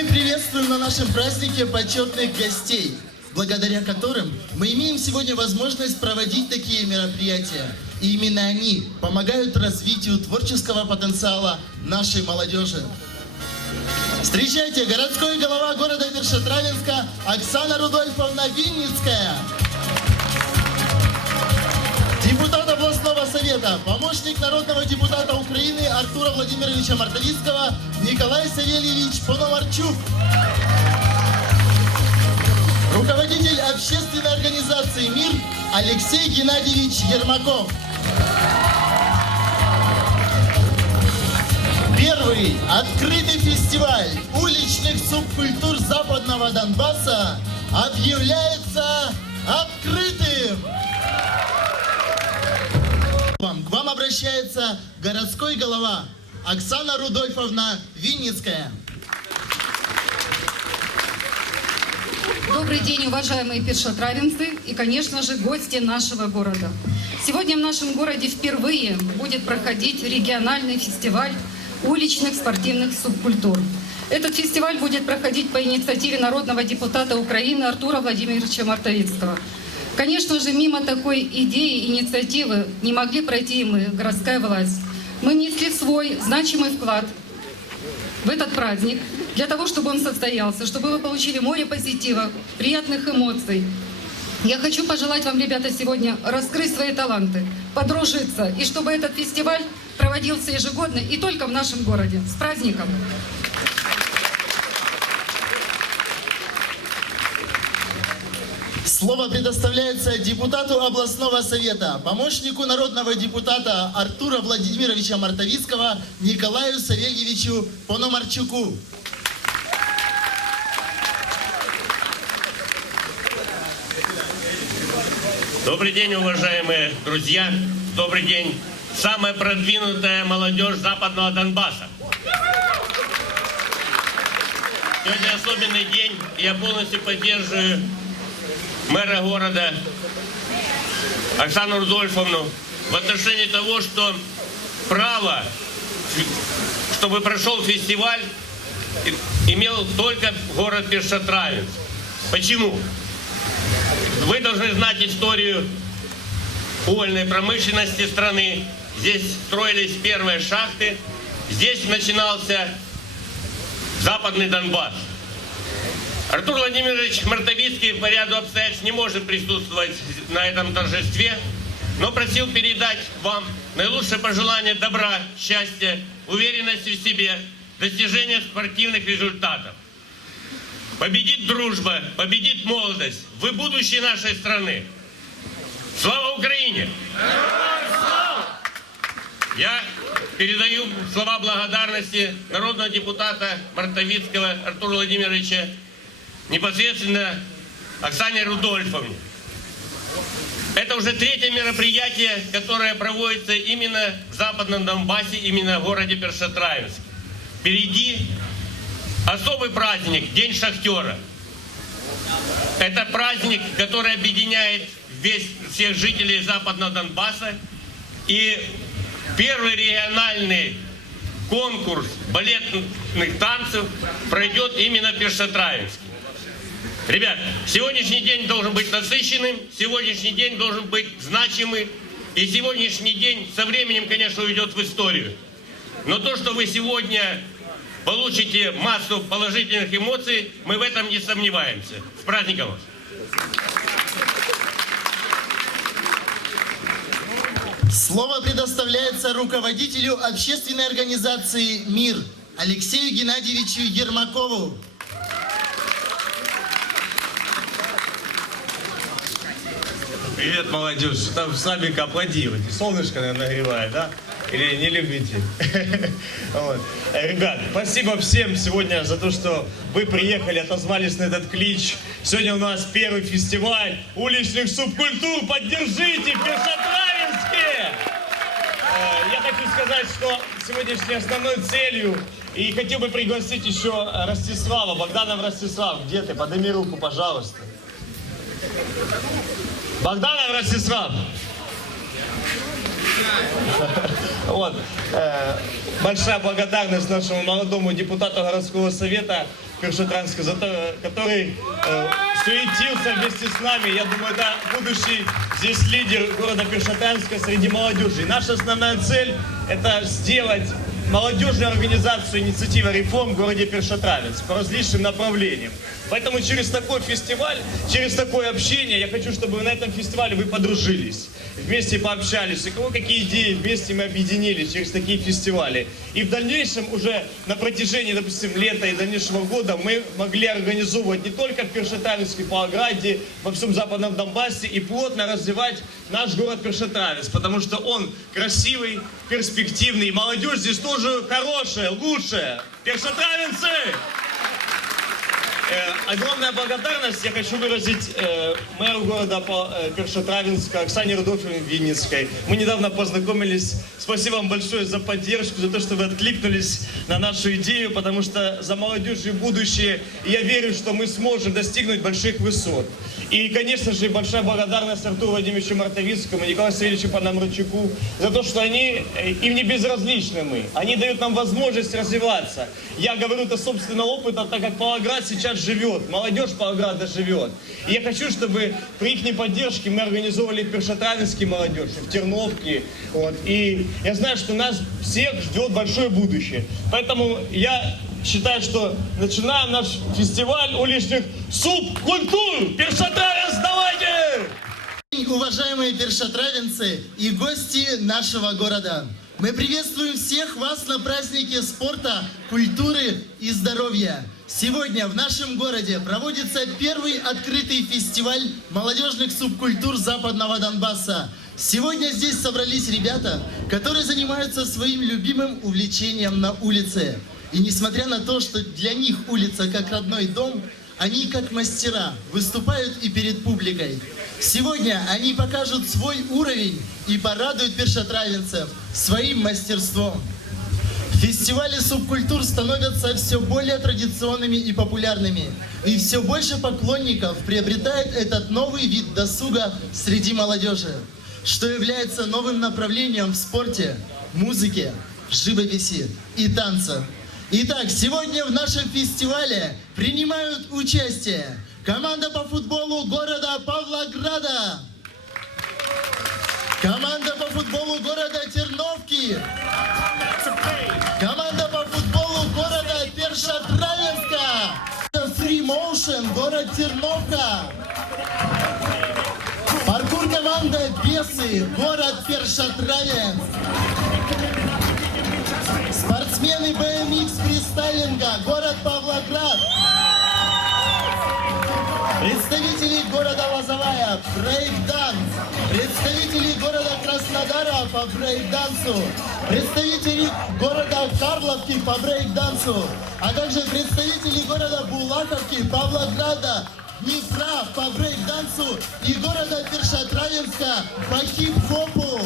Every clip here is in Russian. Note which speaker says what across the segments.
Speaker 1: Мы приветствуем на нашем празднике почетных гостей, благодаря которым мы имеем сегодня возможность проводить такие мероприятия. И именно они помогают развитию творческого потенциала нашей молодежи. Встречайте, городской голова города Вершотравенска Оксана Рудольфовна Винницкая. Совета, помощник народного депутата Украины Артура Владимировича Мартовицкого Николай Савельевич Пономарчук. Руководитель общественной организации «Мир» Алексей Геннадьевич Ермаков. Первый открытый фестиваль уличных субкультур Западного Донбасса объявляется открытым. Вам- К вам обращается городской голова Оксана Рудольфовна Винницкая.
Speaker 2: Добрый день, уважаемые першотравенцы и, конечно же, гости нашего города. Сегодня в нашем городе впервые будет проходить региональный фестиваль уличных спортивных субкультур. Этот фестиваль будет проходить по инициативе народного депутата Украины Артура Владимировича Мартовицкого. Конечно же, мимо такой идеи, инициативы не могли пройти и мы, городская власть. Мы внесли свой значимый вклад в этот праздник, для того, чтобы он состоялся, чтобы вы получили море позитива, приятных эмоций. Я хочу пожелать вам, ребята, сегодня раскрыть свои таланты, подружиться, и чтобы этот фестиваль проводился ежегодно и только в нашем городе. С праздником!
Speaker 1: Слово предоставляется депутату областного совета, помощнику народного депутата Артура Владимировича Мартовицкого Николаю Савельевичу Пономарчуку.
Speaker 3: Добрый день, уважаемые друзья. Добрый день, самая продвинутая молодежь западного Донбасса. Сегодня особенный день, я полностью поддерживаю мэра города Оксану Рудольфовну в отношении того, что право, чтобы прошел фестиваль, имел только город Першотравенск. Почему? Вы должны знать историю угольной промышленности страны. Здесь строились первые шахты. Здесь начинался Западный Донбасс. Артур Владимирович Мартовицкий по ряду обстоятельств не может присутствовать на этом торжестве, но просил передать вам наилучшее пожелание добра, счастья, уверенности в себе, достижения спортивных результатов. Победит дружба, победит молодость. Вы будущее нашей страны. Слава Украине! Я передаю слова благодарности народного депутата Мартовицкого Артура Владимировича непосредственно Оксане Рудольфовне. Это уже третье мероприятие, которое проводится именно в Западном Донбассе, именно в городе Першотравенск. Впереди особый праздник, День шахтера. Это праздник, который объединяет весь, всех жителей Западного Донбасса. И первый региональный конкурс балетных танцев пройдет именно в Першотравенске. Ребят, сегодняшний день должен быть насыщенным, сегодняшний день должен быть значимым, и сегодняшний день со временем, конечно, уйдет в историю. Но то, что вы сегодня получите массу положительных эмоций, мы в этом не сомневаемся. С праздником вас!
Speaker 1: Слово предоставляется руководителю общественной организации «Мир» Алексею Геннадьевичу Ермакову.
Speaker 4: Привет, молодежь. Там слабенько аплодируйте. Солнышко, наверное, нагревает, да? Или не любите? Вот. Ребят, спасибо всем сегодня за то, что вы приехали, отозвались на этот клич. Сегодня у нас первый фестиваль уличных субкультур. Поддержите в Першотравенске! Э, Я хочу сказать, что сегодняшней основной целью и хотел бы пригласить еще Ростислава, Богданов Ростислав. Где ты? Подними руку, пожалуйста. Богданов Ростислав. Вот. Э, большая благодарность нашему молодому депутату городского совета то, который э, суетился вместе с нами. Я думаю, это будущий здесь лидер города Першотранска среди молодежи. Наша основная цель – это сделать молодежную организацию инициатива реформ в городе Першотравенск по различным направлениям. Поэтому через такой фестиваль, через такое общение, я хочу, чтобы на этом фестивале вы подружились, вместе пообщались, у кого какие идеи, вместе мы объединились через такие фестивали. И в дальнейшем уже на протяжении, допустим, лета и дальнейшего года мы могли организовывать не только в Першотравенске, Павлограде, во всем Западном Донбассе и плотно развивать наш город Першотравенск, потому что он красивый, перспективный, и молодежь здесь тоже хорошая, лучшая. Першотравенцы! Э, Огромная благодарность я хочу выразить э, мэру города э, Першотравенска Оксане Рудольфовне Винницкой. Мы недавно познакомились. Спасибо вам большое за поддержку, за то, что вы откликнулись на нашу идею, потому что за молодежью будущее. И я верю, что мы сможем достигнуть больших высот. И, конечно же, большая благодарность Артуру Владимировичу Мартовицкому и Николаю Савельевичу Панамрачуку за то, что они, э, им не безразличны мы. Они дают нам возможность развиваться. Я говорю это собственного опыта, так как Павлоград сейчас живет, молодежь Павлограда живет. И я хочу, чтобы при их поддержке мы организовали Першотравенский молодежь, в Терновке. Вот. И я знаю, что нас всех ждет большое будущее. Поэтому я считаю, что начинаем наш фестиваль уличных субкультур. Першотравенск, давайте!
Speaker 1: Уважаемые першотравенцы и гости нашего города, мы приветствуем всех вас на празднике спорта, культуры и здоровья. Сегодня в нашем городе проводится первый открытый фестиваль молодежных субкультур Западного Донбасса. Сегодня здесь собрались ребята, которые занимаются своим любимым увлечением на улице. И несмотря на то, что для них улица как родной дом, они как мастера выступают и перед публикой. Сегодня они покажут свой уровень и порадуют першотравенцев своим мастерством. Фестивали субкультур становятся все более традиционными и популярными. И все больше поклонников приобретает этот новый вид досуга среди молодежи, что является новым направлением в спорте, музыке, живописи и танце. Итак, сегодня в нашем фестивале принимают участие команда по футболу города Павлограда, команда по футболу города Терновки, команда по футболу города Першотравенска, Free Motion, город Терновка, паркур команда Бесы, город Першотравенск, Спортсмены BMX фристайлинга, город Павлоград. Представители города Лозовая, брейк-данс. Представители города Краснодара по брейк-дансу. Представители города Карловки по брейк-дансу. А также представители города Булаковки, Павлограда, Днепра по брейк-дансу и города Першотравенска по хип-хопу.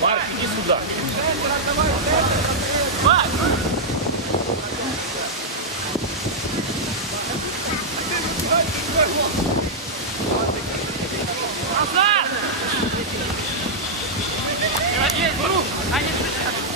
Speaker 5: Марк, иди сюда. Марк! Назад! Молодец, друг! А не О!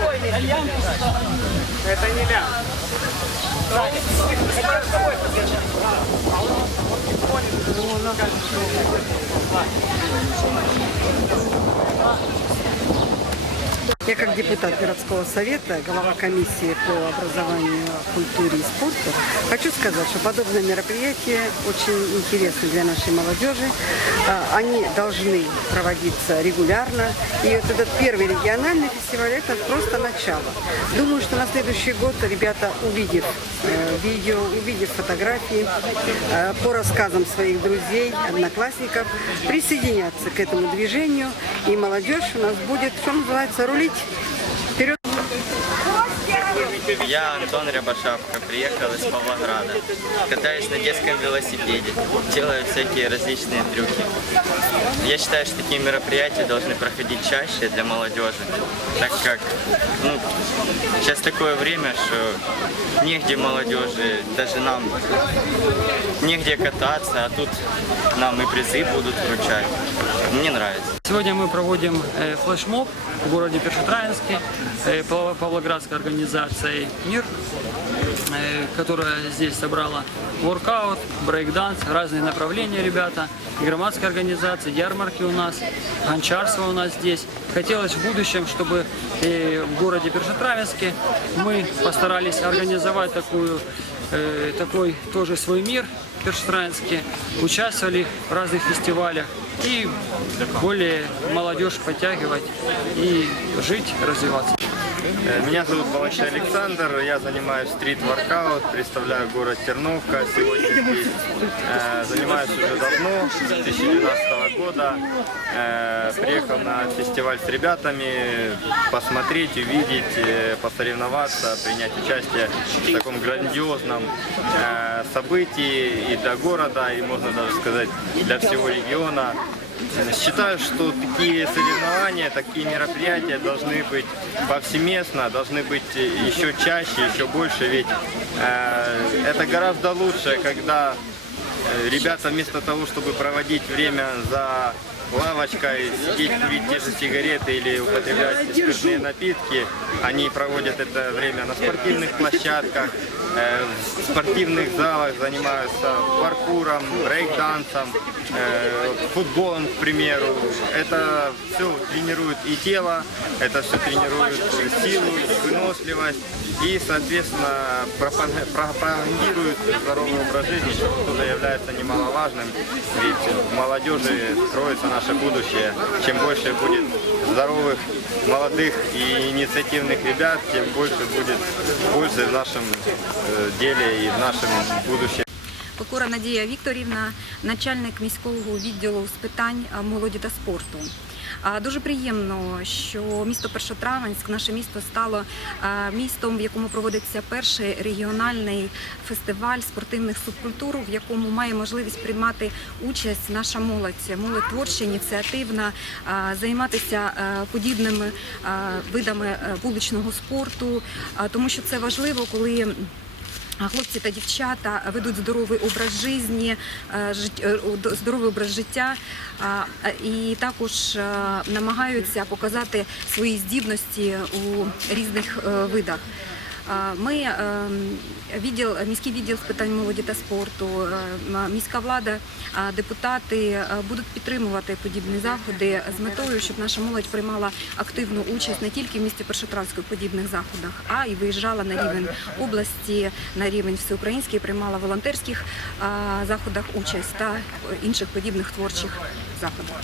Speaker 5: поэтому... Это не ля. Хотел с тобой подержать.
Speaker 6: Я как депутат городского совета, глава комиссии по образованию, культуре и спорту, хочу сказать, что подобные мероприятия очень интересны для нашей молодежи. А, Они должны проводиться регулярно. И вот этот первый региональный фестиваль – это просто начало. Думаю, что на следующий год ребята, увидев э, видео, увидев фотографии, э, по рассказам своих друзей, одноклассников, присоединятся к этому движению. И молодежь у нас будет, что называется, рулить. Вперед!
Speaker 7: Я Антон Рябошапка, приехал из Павлограда. Катаюсь на детском велосипеде, делаю всякие различные трюки. Я считаю, что такие мероприятия должны проходить чаще для молодежи, так как ну, сейчас такое время, что негде молодежи, даже нам негде кататься, а тут нам и призы будут вручать. Мне нравится.
Speaker 8: Сегодня мы проводим э, флешмоб в городе Першетраинске, э, Пав- Павлоградской организацией «Мир», э, которая здесь собрала воркаут, брейкданс, разные направления ребята, и громадская организация, ярмарки у нас, гончарство у нас здесь. Хотелось в будущем, чтобы в городе Першетравинске мы постарались организовать такую, такой тоже свой мир в участвовали в разных фестивалях и более молодежь подтягивать и жить, развиваться.
Speaker 9: Э, Меня зовут Балача Александр, я занимаюсь стрит-воркаут, представляю город Терновка сегодня здесь. Э, Занимаюсь уже давно, с 2012 года. Э, Приехал на фестиваль с ребятами, посмотреть, увидеть, э, посоревноваться, принять участие в таком грандиозном э, событии и для города, и можно даже сказать для всего региона. Считаю, что такие соревнования, такие мероприятия должны быть повсеместно, должны быть еще чаще, еще больше, ведь э, это гораздо лучше, когда э, ребята вместо того, чтобы проводить время за лавочкой, сидеть, курить те же сигареты или употреблять спиртные напитки, они проводят это время на спортивных площадках, в спортивных залах занимаются паркуром, брейк-дансом, э, футболом, к примеру. Это все тренирует и тело, это все тренирует силу, выносливость и, соответственно, пропаг- пропагандирует здоровый образ жизни, что является немаловажным, ведь в молодежи кроется наше будущее. Чем больше будет здоровых, молодых и инициативных ребят, тем больше будет пользы в нашем э, деле и в нашем будущем.
Speaker 10: Покора Надія Вікторівна, начальник міського відділу з питань а, молоді та спорту. Дуже приємно, що місто Першотравенськ, наше місто стало містом, в якому проводиться перший регіональний фестиваль спортивних субкультур, в якому має можливість приймати участь наша молодь, молодь творча, ініціативна, займатися подібними видами е, вуличного спорту, тому що це важливо, коли. Хлопці та дівчата ведуть здоровий образ житті, здоровий образ життя і також е, намагаються показати свої здібності у різних е, видах. Ми відділ, міський відділ з питань молоді та спорту, е, міська влада, депутати е, будуть підтримувати подібні заходи з метою, щоб наша молодь приймала активну участь не тільки в місті Першотравську в подібних заходах, а й виїжджала на рівень області, на рівень всеукраїнський, приймала волонтерських заходах участь та інших подібних творчих заходах.